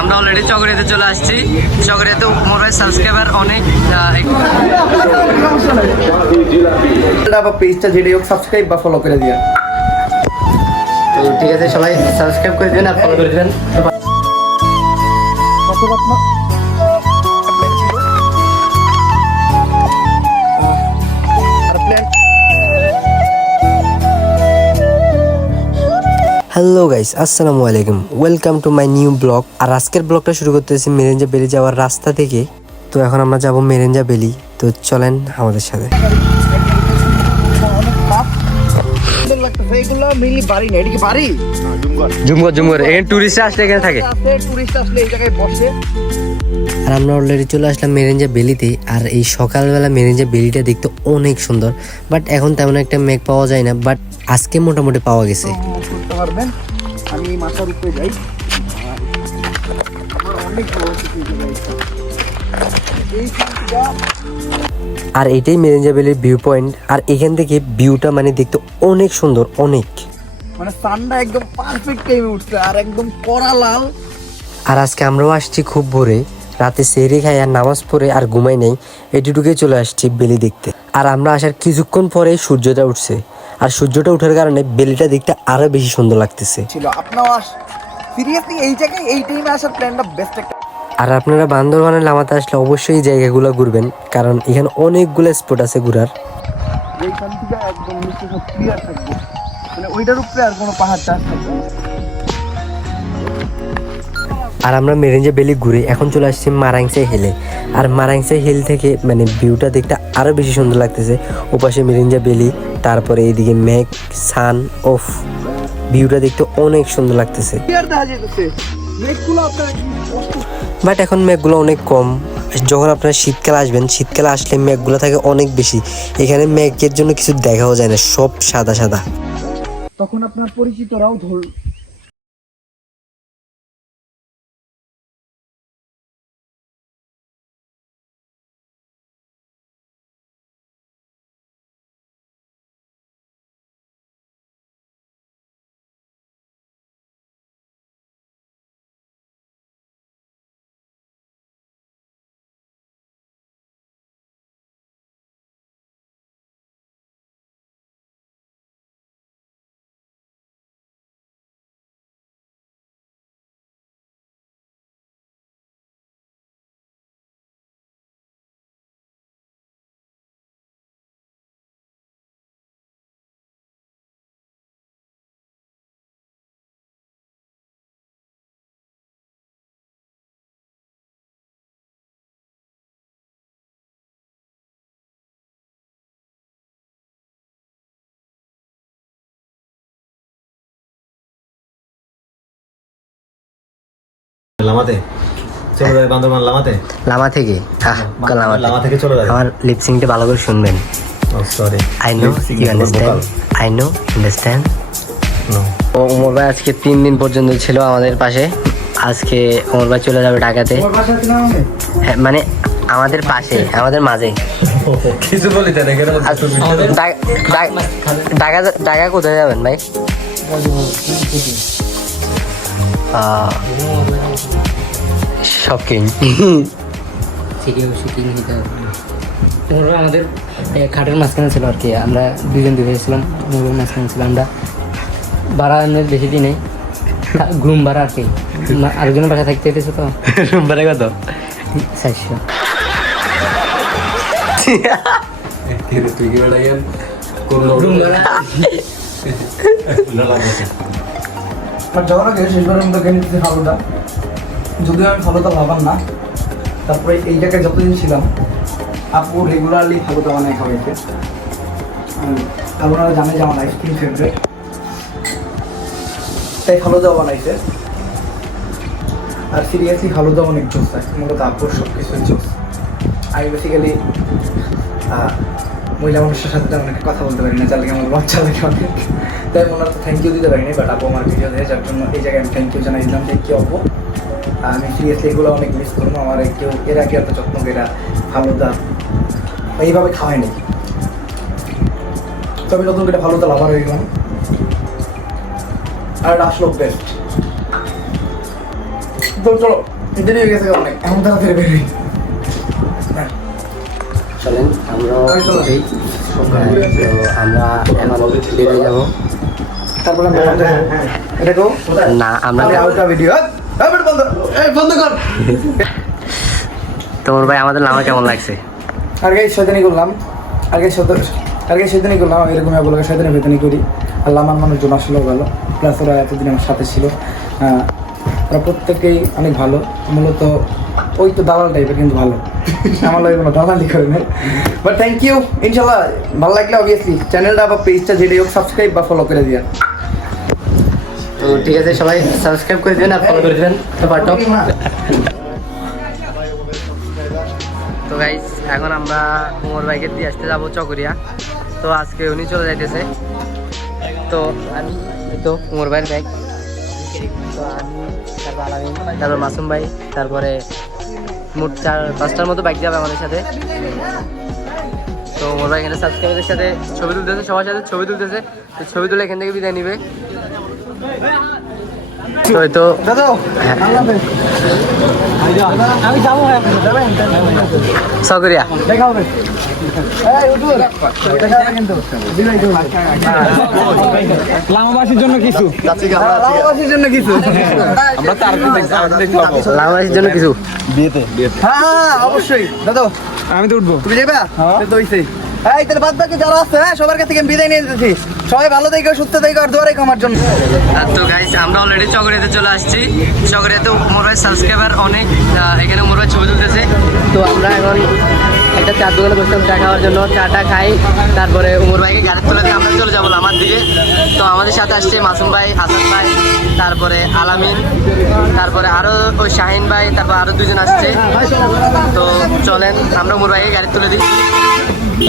আমরা অলরেডি চকরিয়াতে চলে আসছি। চকরিয়াতে মোবাইল সাবস্ক্রাইবার অনেক, পেজটা যেটাই হোক সাবস্ক্রাইব বা ফলো করে দিবেন। তো ঠিক আছে, সবাই সাবস্ক্রাইব করে দেবেন আর ফলো করে দেবেন। হ্যালো গাইস, আসসালামু আলাইকুম, welcome to my new vlog. আর আজকের ব্লগটা শুরু করতেছি মেরেঞ্জা বেলি যাওয়ার রাস্তা থেকে। তো এখন আমরা যাব মেরেঞ্জা বেলি, তো চলেন আমাদের সাথে। জুমগড় এখানে টুরিস্ট আসলে এখানে থাকে। আর আমরা অলরেডি চলে আসলাম মেরেঞ্জা বেলিতে। আর এই সকালবেলা মেরেঞ্জা বেলিটা দেখতে অনেক সুন্দর, বাট এখন তেমন একটা মেঘ পাওয়া যায় না, বাট আজকে মোটামুটি পাওয়া গেছে। আমি মাথার উপরে যাই, আর এটাই মেরেঞ্জা বেলির ভিউ পয়েন্ট। আর এখান থেকে ভিউটা মানে দেখতে অনেক সুন্দর, অনেক মানে সানটা একদম পারফেক্ট টাইমে উঠছে আর একদম কড়া লাল। আর আজকে আমরাও আসছি খুব ভোরে, রাতে সেহরি খাই আর নামাজ পড়ে আর ঘুমাই নেই, এটুকুই চলে আসছি বেলি দেখতে। আর আমরা আসার কিছুক্ষণ পরে সূর্যটা উঠছে, আর সূর্যটা ওঠার কারণে বেলিটা দেখতে আরো বেশি সুন্দর লাগতেছে। ছিল আপনার সিরিয়াসলি এই জায়গায় এই টাইমে আসার প্ল্যানটা বেস্ট একটা। আর আপনারা বান্দরবানের লামাতে আসলে অবশ্যই এই জায়গাগুলো ঘুরবেন, কারণ এখানে অনেকগুলো স্পট আছে ঘোরার। এইখান থেকে একদম নিচে সব ক্লিয়ার থাকবে, মানে ওইটার উপরে আর কোনো পাহাড় টাহাড় থাকবে না। আর আমরা মেরেঞ্জা বেলি ঘুরে এখন চলে আসছি মারাংসাই হিলে। আর মারাংসাই হিল থেকে মানে ভিউটা দেখতে আরো বেশি সুন্দর লাগতেছে। ওপাশে মেরেঞ্জা বেলি, তারপরে এইদিকে মেঘ, সান অফ, ভিউটা দেখতে অনেক সুন্দর লাগতেছে। বাট এখন মেঘগুলো অনেক কম। যখন আপনারা শীতকালে আসবেন, শীতকালে আসলে মেঘগুলো থাকে অনেক বেশি। এখানে মেঘের জন্য কিছু দেখাও যায় না, সব সাদা সাদা। তখন আপনার পরিচিতরাও লামাতে চলে যায়, বান্দরবান লামাতে, লামা থেকে লামা থেকে চলে যায়। আমার লিপসিংটা ভালো করে শুনবেন। Sorry, I know you understand, I no understand. ও ওমর ভাই আজকে 3 দিন পর্যন্ত ছিল আমাদের পাশে। আজকে ওমর ভাই চলে যাবে ঢাকাতে। হ্যাঁ, মানে আমাদের পাশে, আমাদের মাঝে। কিছু বলি তো দেখে ঢাকা কোথায় যাবেন ভাই? শকিং। ওমর আমাদের খাটের মাঝখানে ছিল আর কি, আমরা দুজন ছিলাম, মাঝখানে ছিলাম আমরা। ভাড়া বেশি দিন নেই, রুম ভাড়া আর কি, আরেকজনের বাসা থাকতে হইতেছে। তো রুম ভাড়া কত? 400। তুই কি বেড়াইয়ান রুম ভাড়া আর যাওয়ার আগে শেষবারের মতো গেম দিতে ফালুদা, যদিও আমি ফালুদা ভাবান না। তারপরে এই জায়গায় যতদিন ছিলাম আপু রেগুলারলি ফালুদা বানায় খাওয়াইছে। আপনারা জানে যে আমার আইসক্রিম ফেভারিট, তাই ফালুদাও বানাইছে। আর সিরিয়াসলি ফালুদা অনেক জোস আছে, মূলত আপুর সব কিছুই জোস। আমি বেসিক্যালি মহিলা মানুষের সাথে তেমন একটা কথা বলতে পারি না, যার লাগে আমার বাচ্চা লাগে অনেক, তাই ওনার তো থ্যাংক ইউ দিতে পারিনি। বাট আপু আমার ভিডিও দেয়, যার জন্য এই জায়গায় আমি থ্যাংক ইউ জানাই দিলাম। থ্যাংক ইউ আপু। আমি সিরিয়াসলি এগুলো অনেক মিস করবো। আমার কেউ এর আগে এত যত্ন করে ফালুদা এইভাবে খাওয়ায়নি, তবে যত্ন করে ফালুদা লাভার হয়ে গেলাম। আর এটা আসলো বেস্ট। তো চলো দেরি হয়ে গেছে অনেক, এখন তাড়াতাড়ি বের হই। চলেন আমরা চলো। এই, তো আমরা এখন বেরিয়ে যাবো। তারপরে আমরা এটা কো না আমরা আউটটা ভিডিও বন্ধ, বন্ধ কর। তোমার ভাই আমাদের নামা কেমন লাগছে? আর গাইস শয়তানি করলাম, শয়তানি করলাম, এরকম বলে শয়তানি ফেতানি করি। আল্লাহ আমার মানুষজন আসলেও ভালো, প্লাস ওরা এতদিন আমার সাথে ছিল। ওরা প্রত্যেকেই অনেক ভালো, মূলত ওই তো দালাল টাইপের কিন্তু ভালো। আমার লাগে কোনো দালালি করে না, বাট থ্যাংক ইউ। ইনশাল্লাহ ভালো লাগলে অবভিয়াসলি চ্যানেলটা বা পেজটা যেটাই হোক সাবস্ক্রাইব বা ফলো করে দিয়া। তো ঠিক আছে, সবাই সাবস্ক্রাইব করে দিবেন আর ফলো করে দিবেন। তো গাইস এখন আমরা উমর ভাইকে দিয়ে আসতে যাবো চকরিয়া। তো আজকে উনি চলে যাইতেছে, তো আমি এই তো উমর ভাইয়ের ব্যাগ, তো আমি তারপর আলামিন, তারপর মাসুম ভাই, তারপরে মোট 4-5টার মতো বাইক যাবে আমাদের সাথে। তো উমর ভাই এখানে সাবস্ক্রাইবারদের সাথে ছবি তুলতেছে, সবার সাথে ছবি তুলতেছে। তো ছবি তুলে এখান থেকে বিদায় নিবে। তো দাদা আমি যাবো, চকরিয়া দেখা হবে। লামাবাসীর জন্য কিছু লামাবাসীর জন্য কিছু, আমরা তার লামাবাসীর জন্য কিছু হ্যাঁ অবশ্যই। দাদা আমি তো উঠবো। তুমি যাবা? তো হইছে। এই তাহলে বাদ বাকি যারা আছে, হ্যাঁ সবার কাছ থেকে আমি বিদায় নিয়ে যেতেছি। সবাই ভালো থেকো, সুস্থ থেকো, আর দোয়া রেখো আমার জন্য। তো গাইস আমরা অলরেডি চকরিয়াতে চলে আসছি। চকরিয়াতে উমর ভাই সাবস্ক্রাইবার অনেক, এখানে উমর ভাই ছবি তুলতেছে। তো আমরা এখন একটা চার দোকানে বসলাম চা খাওয়ার জন্য, চাটা খাই, তারপরে উমর ভাইকে গাড়ি তুলে দিয়ে আমরা চলে যাবো আমার দিকে। তো আমাদের সাথে আসছে মাসুম ভাই, হাসান ভাই, তারপরে আলামিন, তারপরে আরো ওই শাহিন ভাই, তারপর আরো 2জন আসছে। তো চলেন আমরা উমর ভাইকে গাড়ি তুলে দিই।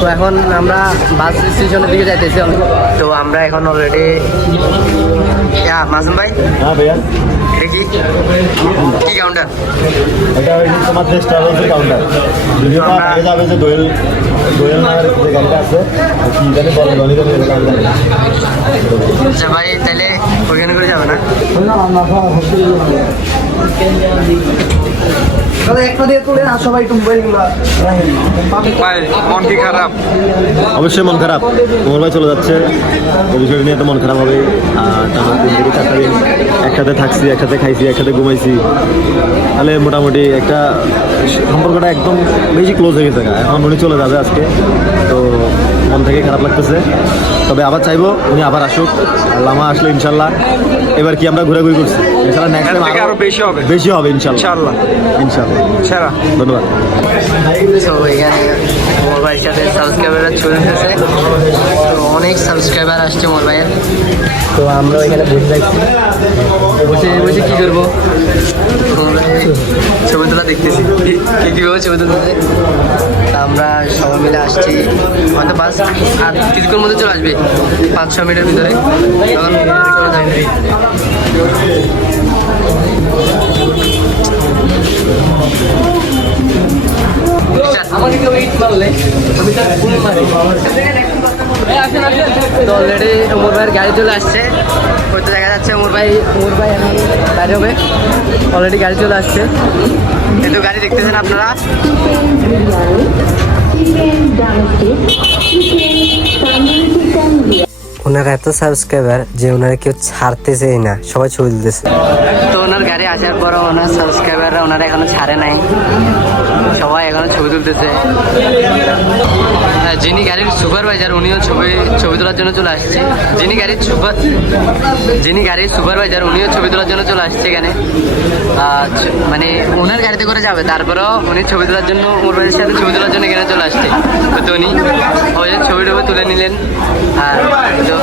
তো এখন আমরা বাস স্টেশনের দিকে যাইতেছি। তো আমরা এখন অলরেডি মাসুম ভাই, হ্যাঁ ভাইয়া, এটা কি কাউন্টার? এটা হচ্ছে তোমার দেশ ট্রাভেলসের কাউন্টার। যদিও আগে যাবে যে দোয়েল নামের যে গাড়িটা আছে, কি জানি বলে ললিত আচ্ছা ভাই, তাহলে ওইখানে করে যাবে না? দাদা একটা দিয়ে তুলে না, সবাই একটু মোবাইলগুলো মন কি খারাপ? অবশ্যই মন খারাপ, ওমর ভাই চলে যাচ্ছে, ওই বিষয়টা নিয়ে তো মন খারাপ হবে। আর টানা 3 থেকে 4টা দিন একসাথে থাকছি, একসাথে খাইছি, একসাথে ঘুমাইছি, তাহলে মোটামুটি একটা সম্পর্কটা একদম বেশি ক্লোজ হয়ে গেছে। এখন উনি চলে যাবে আজকে, তো মন থেকে খারাপ লাগতেছে। তবে আবার চাইবো উনি আবার আসুক। আর লামা আসলে ইনশাল্লাহ এবার কি আমরা ঘোরাঘুরি করছি, এছাড়া নেক্সট টাইম আরো বেশি হবে ইনশাল্লাহ। সেরা। ধন্যবাদ। তো এখানে উমর ভাইয়ের সাথে সাবস্ক্রাইবাররা ছবি উঠতেছে। তো অনেক সাবস্ক্রাইবার আসছে উমর ভাইয়ের। তো আমরা এখানে বসে থাকছি, বসে বসে কী করবো, ছবি তোলা দেখতেছি কীভাবে ছবি তুলতেছে। তা আমরা সবাই মিলে আসছি, হয়তো বাস আর কিছুক্ষণ মধ্যে চলে আসবে, 5-6 মিনিটের ভিতরে। তখন চলে যাবে। আমাকে কেউ ইট মারলে আমি তার ফুল মারি। তো অলরেডি উমর ভাইয়ের গাড়ি চলে আসছে, হয়তো দেখা যাচ্ছে উমর ভাই এখন গাড়ি হবে, অলরেডি গাড়ি চলে আসছে। কিন্তু গাড়ি দেখতেছেন আপনারা। ওনার এত সাবস্ক্রাইবার যে ওনারা কেউ ছাড়তেছেই না, সবাই ছবি তুলতেছে। তো ওনার গাড়ি আসার পর ওনার সাবস্ক্রাইবাররা ওনারা এখনো ছাড়ে নাই, সবাই এখনো ছবি তুলতেছে। যিনি গাড়ির সুপারভাইজার উনিও ছবি তোলার জন্য চলে আসছে। যিনি গাড়ির সুপারভাইজার উনিও ছবি তোলার জন্য চলে আসছে এখানে। মানে ওনার গাড়িতে করে যাবে, তারপরেও উনি ছবি তোলার জন্য ওর ভাইয়ের সাথে ছবি তোলার জন্য এখানে চলে আসছে। তো উনি ওই ছবি টবি তুলে নিলেন, আর তো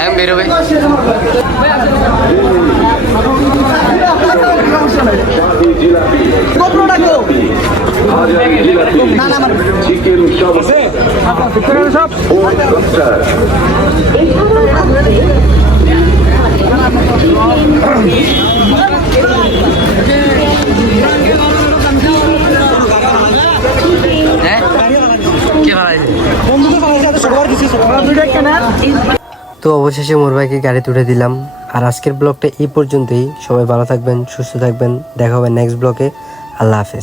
এখন বেরোবে। কে ভাড়া তো অবশেষে মোর ভাইকে গাড়ি তুলে দিলাম। আর আজকের ব্লগটা এই পর্যন্তই। সবাই ভালো থাকবেন, সুস্থ থাকবেন, দেখা হবে নেক্সট ব্লগে। আল্লাহ হাফেজ।